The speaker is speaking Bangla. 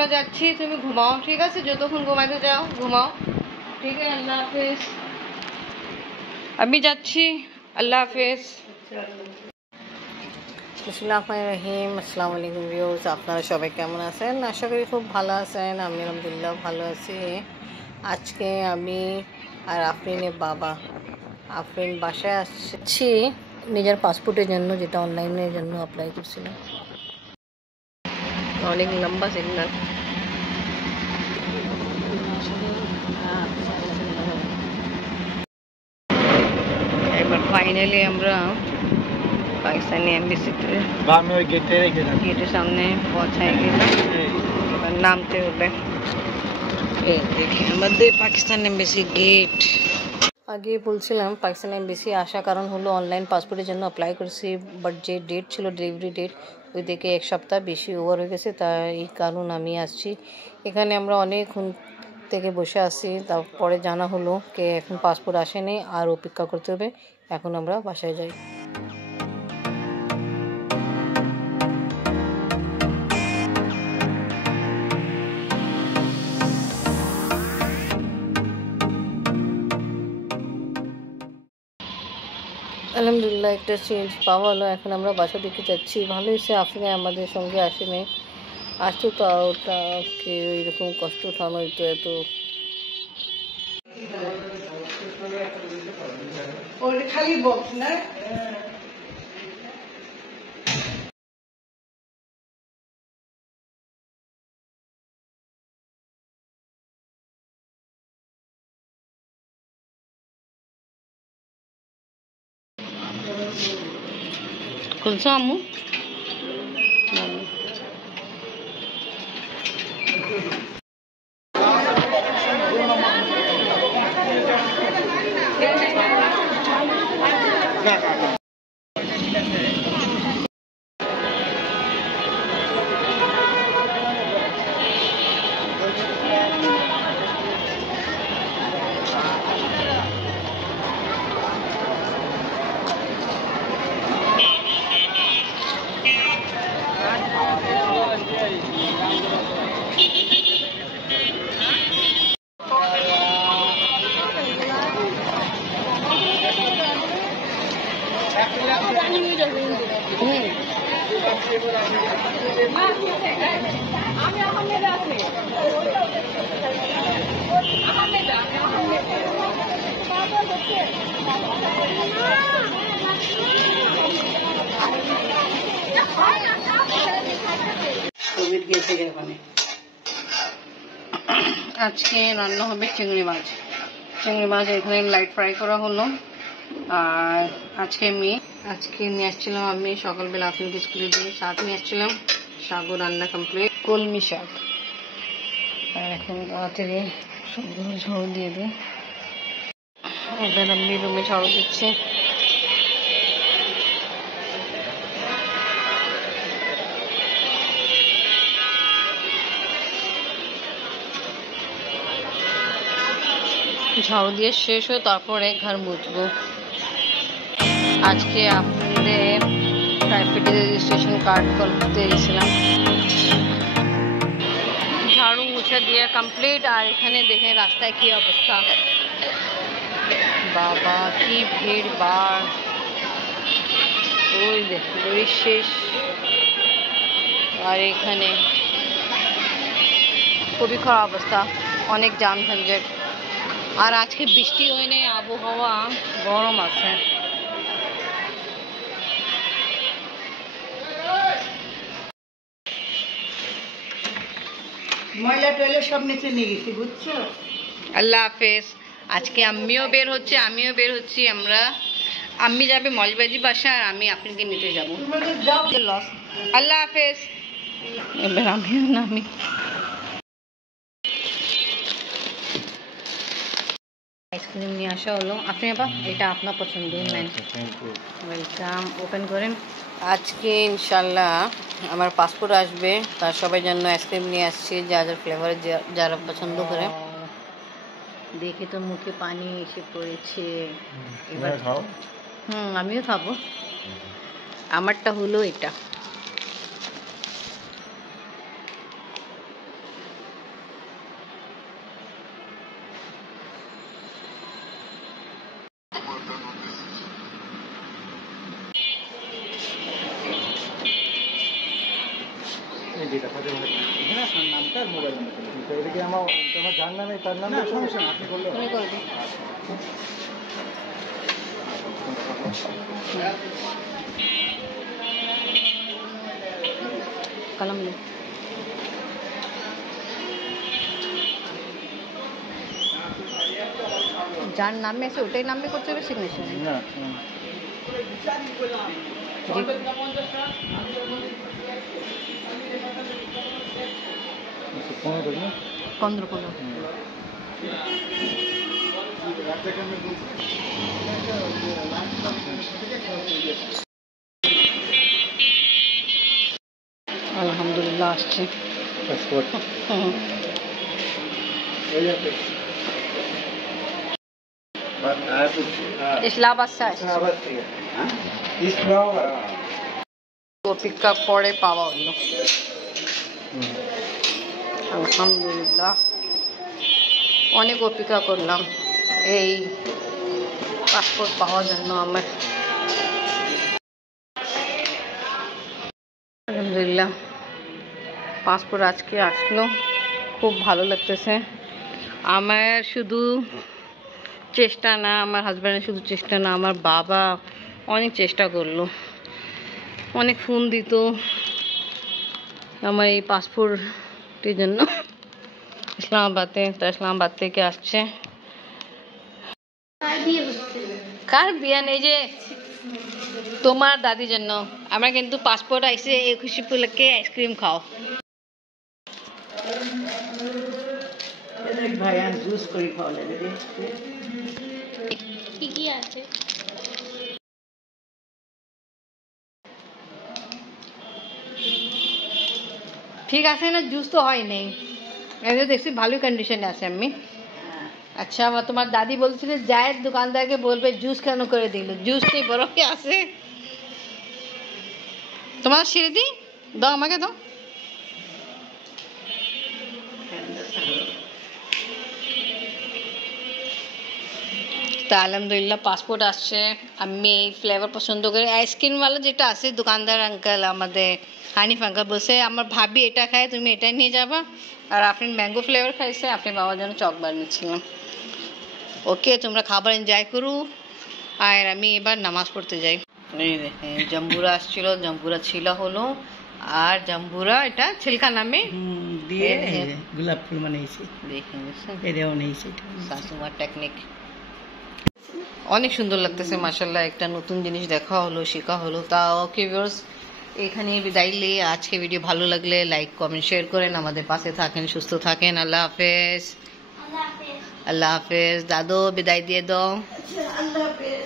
আমরা যাচ্ছি, তুমি ঘুমাও, ঠিক আছে? যতক্ষণ ঘুমাইতে যাও ঘুমাও, ঠিক আছে? আল্লাহ হাফেজ। আমি যাচ্ছি, আল্লাহ হাফেজ। বিসমিল্লাহির রহিম। আসসালামু আলাইকুম ভিউয়ার্স, আপনারা সবাই কেমন আছেন? আশা করি খুব ভালো আছেন। আমি আলহামদুলিল্লাহ ভালো আছি। আজকে আমি আর আফরিনের বাবা, আফরিন বাসায় আসছি নিজের পাসপোর্টের জন্য, যেটা অনলাইনের জন্য অ্যাপ্লাই করছিলাম। অনেক লম্বা সিগন্যাল। এবার ফাইনালি আমরা পাকিস্তানি এমবিসিতে গেটের সামনে পৌঁছায় গেলাম। এবার নামতে হবে। দেখি আমাদের পাকিস্তান এমবেসি গেট। আগে বলছিলাম পাকিস্তান এমবেসি আসার কারণ হলো অনলাইন পাসপোর্টের জন্য অ্যাপ্লাই করেছি, বাট যে ডেট ছিল ডেলিভারি ডেট ওই থেকে এক সপ্তাহ বেশি ওভার হয়ে গেছে, তাই এই কারণ আমি আসছি। এখানে আমরা অনেকক্ষণ থেকে বসে আছি, তারপরে জানা হলো কে এখন পাসপোর্ট আসেনি আর অপেক্ষা করতে হবে। এখন আমরা বাসায় যাই। আলহামদুলিল্লাহ একটা চেঞ্জ পাওয়া হলো। এখন আমরা বাসা দিকে যাচ্ছি। ভালো হয়েছে আপনি আমাদের সঙ্গে আসেনি, আসতো তো ওটাকে এরকম কষ্ট উঠানো হইতো। এত খালি বক্স না। খুলছো আম্মু? আজকে রান্না হবে চিংড়ি মাছ। চিংড়ি মাছ এখানে লাইট ফ্রাই করা হলো। আর আজকে নিয়ে আসছিলাম আমি সকালবেলা আপনাকে স্কুলে দিয়ে শাক নিয়ে আসছিলাম। শাকও রান্না কমপ্লিট, কলমি শাক। আর এখন তাড়াতাড়ি সবগুলো ঝোল দিয়ে দিই। এবার আমি রুমে ঝাড়ু দিচ্ছি। ঝাড়ু দিয়ে শেষ হয়ে তারপরে ঘর মুছবো। আজকে আপনাদের প্রাইভেট রেজিস্ট্রেশন কার্ড করতে গেছিলাম। ঝাড়ু মুছে দিয়ে কমপ্লিট। আর এখানে দেখে রাস্তায় কি অবস্থা, বাবা কি ভিড় বার। ওই দেখি শেষ। আর এখানে খুবই খারাপ অবস্থা, অনেক জাম ঝঞ্ঝট। আর আজকে বৃষ্টি হয় নাই, আবহাওয়া গরম আছে। ময়লা টয়লা সব নিচে নিয়ে গেছি, বুঝছো? আল্লাহ হাফেজ। আজকে আমিও বের হচ্ছি। আম্মি যাবে মলবাজি বাসা আর আমি আপনাকে নিতে যাবো। আল্লাহ হাফেজ। এবার আমি আইসক্রিম নিয়ে আসা হলো। আপনি এটা আপনার পছন্দ, ওয়েলকাম। ওপেন করেন। আজকে ইনশাল্লাহ আমার পাসপোর্ট আসবে, তার সবাই জন্য আইসক্রিম নিয়ে আসছি, যা যা ফ্লেভার যারা পছন্দ করে। দেখে তো মুখে পানি এসে পড়েছে। এবার খাও। আমিও খাবো। আমারটা হলো এটা। যেটা ফাতেমা এখানে আপনার নামটা আর মোবাইল নাম্বারটা এটা কি আমার যার নামে তার নামে সমস্যা না আপনি করলে তুমি করবে कलम ले যার নামে আছে ওটাই নামে করতে হবে সিগনেচার না পনেরো পনেরো আলহামদুলিল্লাহ আসছে ইসলামাবাদ অপেক্ষা পরে পাওয়া হলো আলহামদুলিল্লাহ অনেক অপেক্ষা করলাম এই পাসপোর্ট পাওয়ার জন্য আমার আলহামদুলিল্লাহ পাসপোর্ট আজকে আসলো খুব ভালো লাগতেছে আমার শুধু চেষ্টা না আমার হাজব্যান্ডের শুধু চেষ্টা না আমার বাবা অনেক চেষ্টা করলো অনেক ফোন দিত আমার এই পাসপোর্টের জন্য ইসলামাবাদে তো ইসলামাবাদ থেকে আসছে কার বিয়া নেই যে তোমার দাদির জন্য আমার কিন্তু পাসপোর্ট আইসে এই খুশি উপলক্ষে আইসক্রিম খাও ভাইয়ান জুস করে খাওয়া লাগে কি আছে ঠিক আছে না জুস তো হয় নাই এমনি দেখছি ভালোই কন্ডিশনে আছে আমি আচ্ছা আমার তোমার দাদি বলছিল যায় দোকানদারকে বলবে জুস কেন করে দিল জুস নেই বরফে আছে তোমার ছেড়ে দিই দাও আমাকে দাও তা আলহামদুলিল্লাহ পাসপোর্ট আসছে আমি এই ফ্লেভার পছন্দ করি আইসক্রিমওয়ালা যেটা আছে দোকানদার আঙ্কেল আমাদের হানিফ আঙ্কেল বলছে আমার ভাবি এটা খায় তুমি এটা নিয়ে যাবা আর আপনি ম্যাঙ্গো ফ্লেভার খাইছে আপনি বাবার জন্য চকবার নিচ্ছিলাম ওকে তোমরা খাবার এনজয় করু আর আমি এবার নামাজ পড়তে যাই এই দেখেন জাম্বুরা আসছিল জাম্বুরা ছিলা হলো আর জাম্বুরা এটা ছিলকা নামে দিয়ে গোলাপ ফুল বানাইছি দেখেন এটাও নিয়েছি শাশুমার টেকনিক অনেক সুন্দর লাগতেছে মাশাআল্লাহ একটা নতুন জিনিস দেখা হলো শেখা হলো তাও ওকে ভিউয়ার্স এখানে বিদায় নিয়ে আজকে ভিডিও ভালো লাগলে লাইক কমেন্ট শেয়ার করেন আমাদের পাশে থাকেন সুস্থ থাকেন আল্লাহ হাফেজ আল্লাহ হাফেজ দাদু বিদায় দিয়ে দাও আল্লাহ হাফেজ